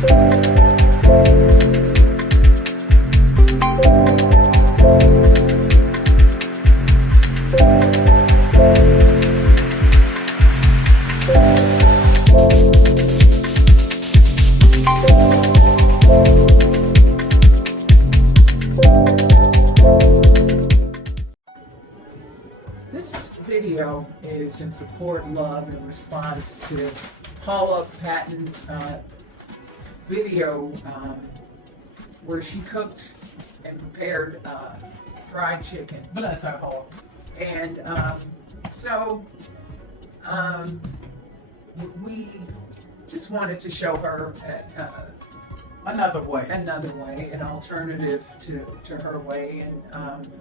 This video is in support, love, and response to Paula Patton's video where she cooked and prepared fried chicken. Bless her heart. And we just wanted to show her Another way. an alternative to her way, and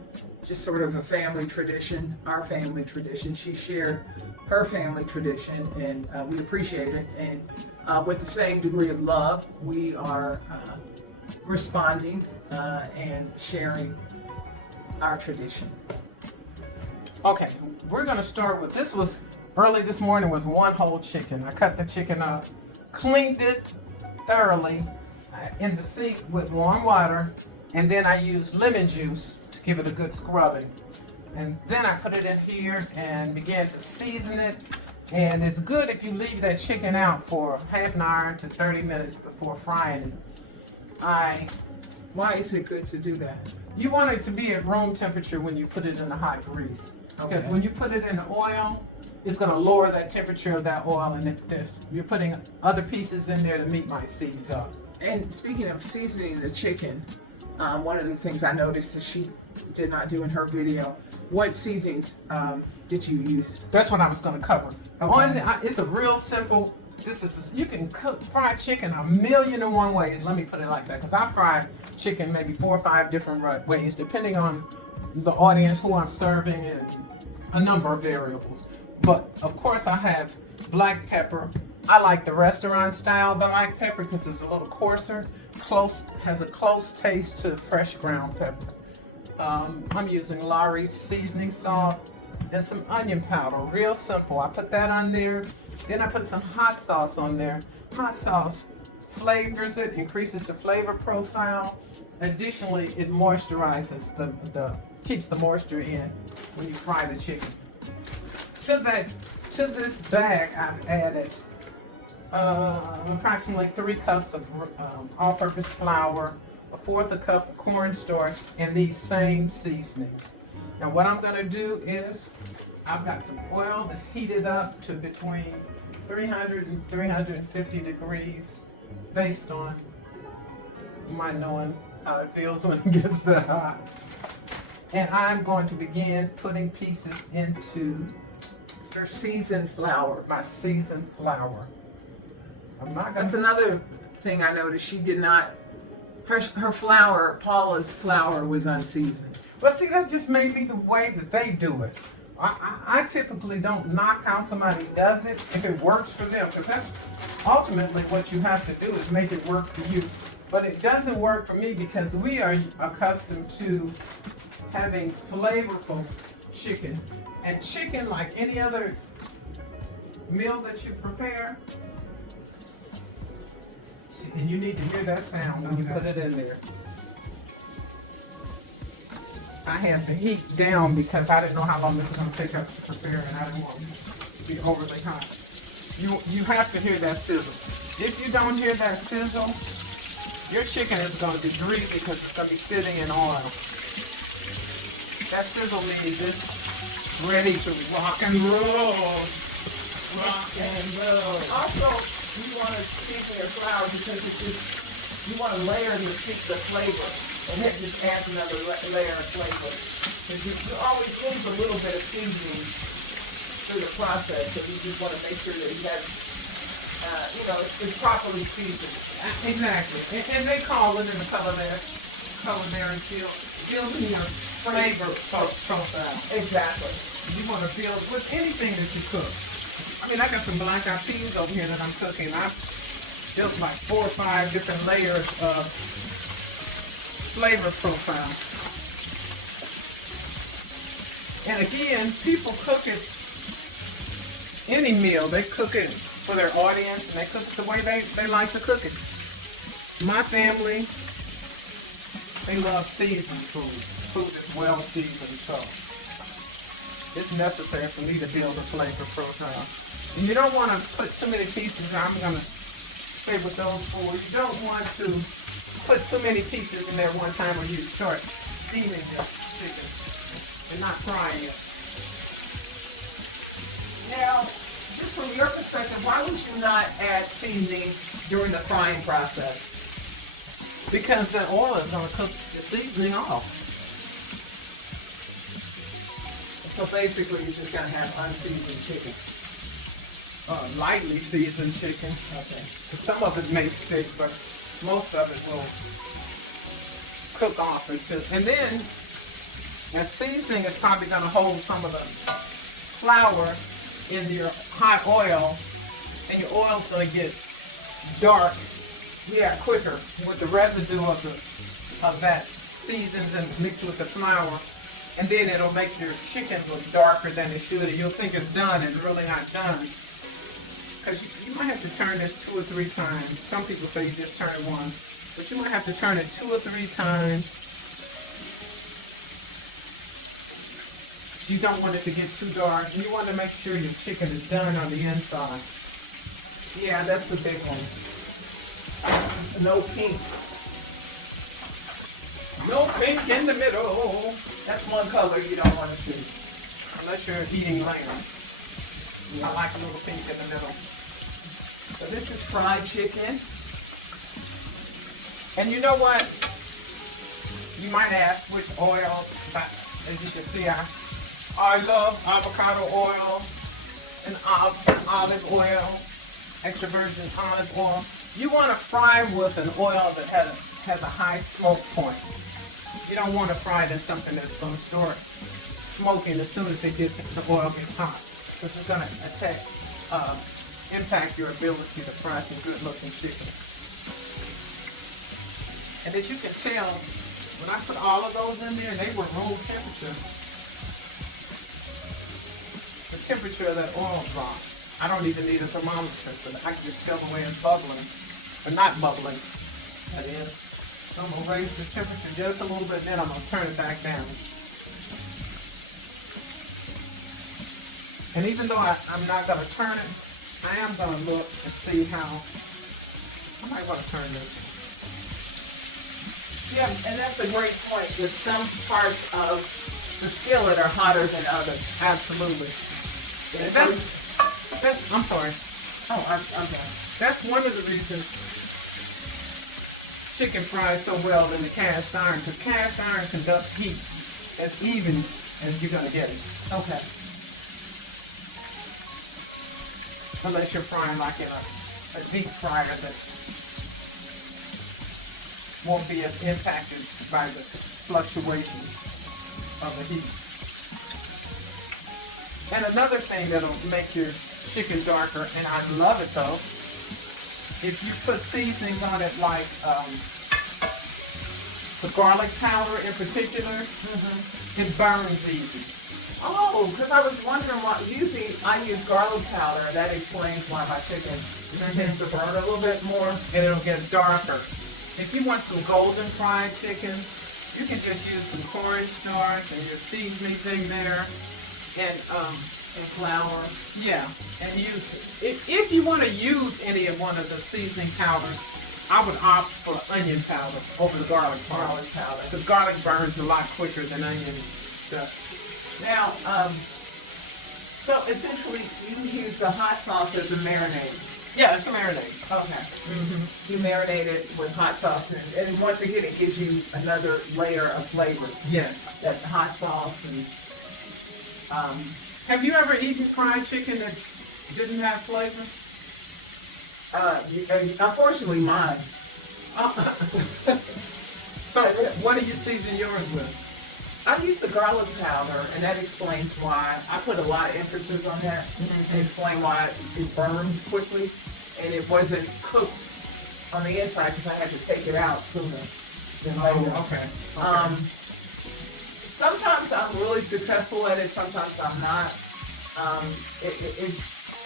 just sort of a family tradition, our family tradition. She shared her family tradition, and we appreciate it. And with the same degree of love, we are responding and sharing our tradition. Okay, we're gonna start with, this was early this morning, was one whole chicken. I cut the chicken up, cleaned it thoroughly in the sink with warm water, and then I used lemon juice to give it a good scrubbing. And then I put it in here and began to season it. And it's good if you leave that chicken out for half an hour to 30 minutes before frying it. Why is it good to do that? You want it to be at room temperature when you put it in the hot grease. Because Okay. when you put it in the oil, it's going to lower that temperature of that oil, and if you're putting other pieces in there, the meat might seize up. And speaking of seasoning the chicken, one of the things I noticed that she did not do in her video, what seasonings did you use? That's what I was going to cover. Okay. It's a real simple. You can cook fried chicken a million and one ways. Let me put it like that, because I fry chicken maybe 4 or 5 different ways, depending on the audience, who I'm serving, and a number of variables. But of course, I have black pepper. I like the restaurant style black pepper because it's a little coarser, has a close taste to fresh ground pepper. I'm using Lawry's seasoning salt and some onion powder, real simple. I put that on there. Then I put some hot sauce on there. Hot sauce flavors it, increases the flavor profile. Additionally, it moisturizes keeps the moisture in when you fry the chicken. To this bag, I've added approximately 3 cups of all-purpose flour, a 1/4 a cup of cornstarch, and these same seasonings. Now what I'm gonna do is, I've got some oil that's heated up to between 300 and 350 degrees, based on my knowing how it feels when it gets that hot. And I'm going to begin putting pieces into Her seasoned flour. my seasoned flour. I'm not gonna. That's another thing I noticed. She did not. Her flour, Paula's flour, was unseasoned. But see, that just may be the way that they do it. I typically don't knock how somebody does it if it works for them, because that's ultimately what you have to do, is make it work for you. But it doesn't work for me because we are accustomed to having flavorful chicken. And chicken, like any other meal that you prepare, and you need to hear that sound when you put it in there. I had the heat down because I didn't know how long this was going to take us to prepare, and I didn't want it to be overly hot. You have to hear that sizzle. If you don't hear that sizzle, your chicken is going to be greasy because it's going to be sitting in oil. That sizzle means it's ready to rock and roll. Rock and roll. Also, you want to season your flour because it's just, you want to layer the flavor, and it just adds another layer of flavor. Because you always lose a little bit of seasoning through the process, so you just want to make sure that you have, it's properly seasoned. Exactly. And they call it in the culinary field, building your flavor profile. Exactly. You want to build with anything that you cook. I mean, I got some black-eyed peas over here that I'm cooking. I've built like 4 or 5 different layers of flavor profile. And again, people cook it, any meal, they cook it for their audience, and they cook it the way they like to cook it. My family, they love seasoned food. Food is well seasoned, so it's necessary for me to build a flavor profile. And you don't want to put too many pieces. I'm gonna stay with those four. You don't want to put too many pieces in there one time when you start steaming your chicken and not frying it. Now, just from your perspective, why would you not add seasoning during the frying process? Because the oil is gonna cook the seasoning off. So basically, you're just gonna have unseasoned chicken. Lightly seasoned chicken. Okay. Some of it may stick, but most of it will cook off until, and then the seasoning is probably going to hold some of the flour in your hot oil, and your oil's going to get dark, quicker with the residue of that seasons and mixed with the flour, and then it'll make your chicken look darker than it should, and you'll think it's done and really not done. Because you might have to turn this 2 or 3 times. Some people say you just turn it once, but you might have to turn it 2 or 3 times. You don't want it to get too dark. You want to make sure your chicken is done on the inside. Yeah, that's the big one. No pink. No pink in the middle. That's one color you don't want to see. Unless you're eating lamb. I like a little pink in the middle. So this is fried chicken. And you know what? You might ask which oil, but as you can see, I love avocado oil and olive oil, extra virgin olive oil. You want to fry with an oil that has a high smoke point. You don't want to fry it in something that's going to start smoking as soon as the oil gets hot, because it's going to impact your ability to fry some good looking chicken. And as you can tell, when I put all of those in there, they were room temperature. The temperature of that oil dropped. I don't even need a thermometer, but I can just tell the way it's bubbling, or not bubbling, that is. So I'm gonna raise the temperature just a little bit, then I'm gonna turn it back down. And even though I'm not gonna turn it, I am gonna look and see how, I might wanna turn this. Yeah, and that's a great point, that some parts of the skillet are hotter than others. Absolutely. And That's, I'm sorry. oh, I'm done. That's one of the reasons chicken fries so well in the cast iron, because cast iron conducts heat as even as you're gonna get it. Okay. Unless you're frying like in a deep fryer that won't be as impacted by the fluctuations of the heat. And another thing that'll make your chicken darker, and I love it though, if you put seasonings on it like the garlic powder in particular, it burns easy. Oh, because I was wondering why, usually I use garlic powder, and that explains why my chicken tends to burn a little bit more. And it'll get darker. If you want some golden fried chicken, you can just use some cornstarch and your seasonings in there, and flour. yeah, and use it. If you want to use any of one of the seasoning powders, I would opt for onion powder over the garlic powder. Garlic powder. The garlic burns a lot quicker than onion does. Now, so essentially you use the hot sauce as a marinade. Yeah, it's a marinade. Okay. You marinate it with hot sauce, and once again, it gives you another layer of flavor. Yes. That hot sauce and Have you ever eaten fried chicken that didn't have flavor? unfortunately mine. So what do you season yours with? I use the garlic powder, and that explains why I put a lot of emphasis on that. And explain why it burned quickly, and it wasn't cooked on the inside because I had to take it out sooner than later. Okay. Sometimes I'm really successful at it, sometimes I'm not.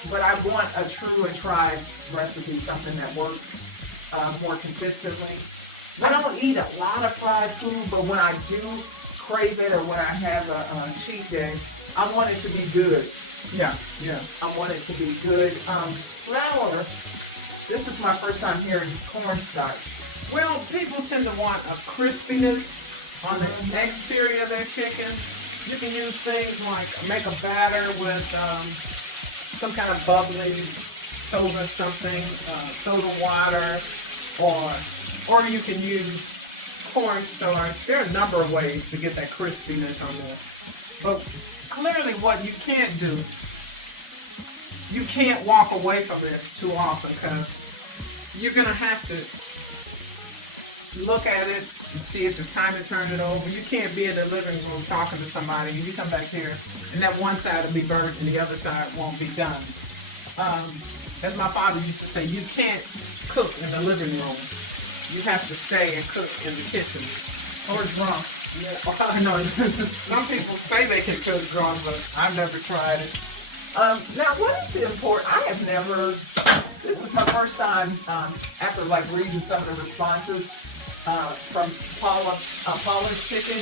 But I want a true and tried recipe, something that works. more consistently. I don't eat a lot of fried food, but when I do crave it or when I have a cheat day, I want it to be good. Yeah, yeah. I want it to be good. Flour, this is my first time hearing cornstarch. Well, people tend to want a crispiness on the exterior of their chicken. You can use things like make a batter with some kind of bubbly soda something, soda water, or you can use cornstarch. There are a number of ways to get that crispiness on there. But clearly what you can't do, you can't walk away from this too often because you're going to have to look at it and see if it's time to turn it over. You can't be in the living room talking to somebody and you come back here and that one side will be burnt and the other side won't be done. As my father used to say, you can't cook in the living room. You have to stay and cook in the kitchen. Or drunk. Yeah, I know. Some people say they can cook drunk, but I've never tried it. Now, what is important? I have never. This is my first time after like reading some of the responses from Paula's chicken,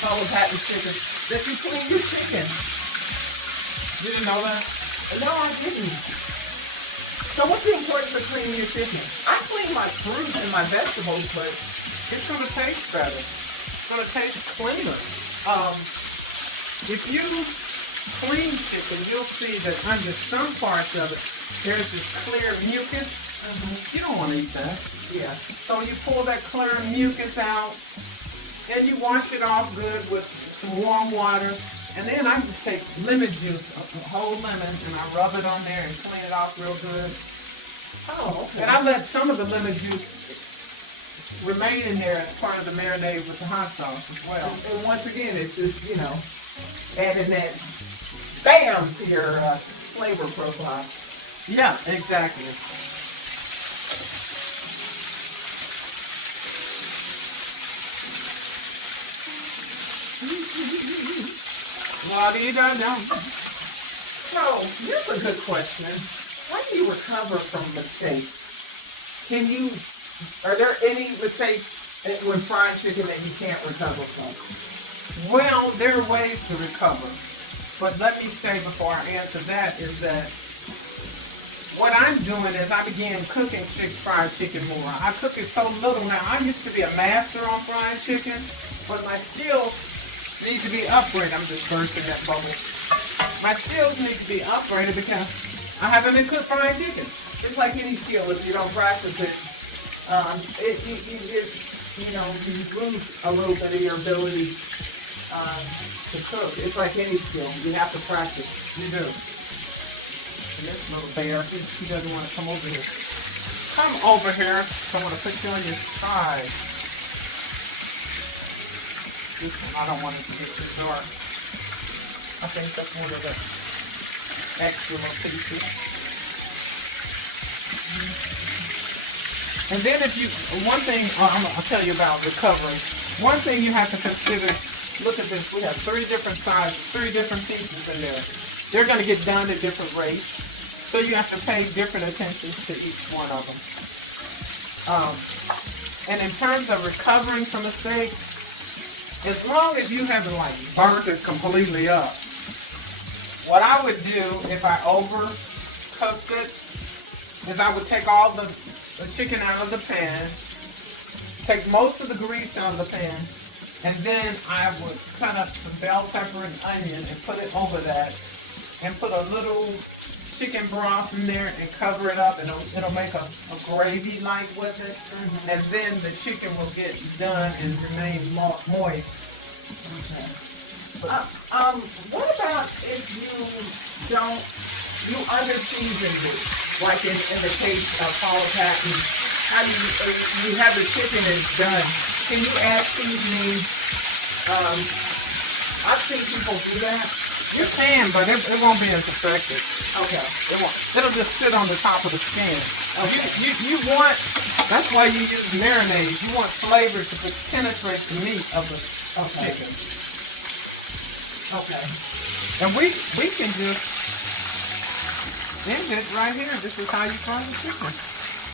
Paula Patton's chicken, that you clean your chicken. You didn't know that? No, I didn't. So what's the importance of cleaning your chicken? I clean my fruit and my vegetables, but It's going to taste better. It's going to taste cleaner. If you clean chicken, you'll see that under some parts of it, there's this clear mucus. You don't want to eat that. yeah. So you pull that clear mucus out, and you wash it off good with some warm water. And then I just take lemon juice, a whole lemon, and I rub it on there and clean it off real good. Oh, okay. And I let some of the lemon juice remain in there as part of the marinade with the hot sauce as well. And once again, it's just, adding that bam to your flavor profile. Yeah, exactly. La-dee-da-dum. So, here's a good question. How do you recover from mistakes? Are there any mistakes when frying chicken that you can't recover from? Well, there are ways to recover. But let me say before I answer that is that what I'm doing is I began cooking fried chicken more. I cook it so little now. I used to be a master on fried chicken, but my skills need to be upgraded. I'm just bursting that bubble. My skills need to be upgraded because I haven't been cooked fried chicken. It's like any skill. If you don't practice it, you lose a little bit of your ability to cook. It's like any skill. You have to practice. You do. And this little bear, he doesn't want to come over here. Come over here. So I want to put you on your side. This one, I don't want it to get too dark. I think that's one of the extra little pieces. And then one thing I'll tell you about recovery. One thing you have to consider, look at this, we have 3 different sizes, 3 different pieces in there. They're going to get done at different rates. So you have to pay different attention to each one of them. And in terms of recovering from mistakes, as long as you haven't burnt it completely up, what I would do if I overcooked it is I would take all the chicken out of the pan, take most of the grease out of the pan, and then I would cut up some bell pepper and onion and put it over that, and put a little chicken broth in there and cover it up, and it'll make a gravy-like with it, and then the chicken will get done and remain moist. Okay. What about if you under-season it? Like in the case of Paula Patton, how do you have the chicken is done? Can you add seasoning? I've seen people do that. You can, but it won't be as effective. Okay. It won't. It'll just sit on the top of the skin. You want, that's why you use marinade. You want flavor to penetrate the meat of the chicken. Okay. And we can just end it right here. This is how you fry the chicken.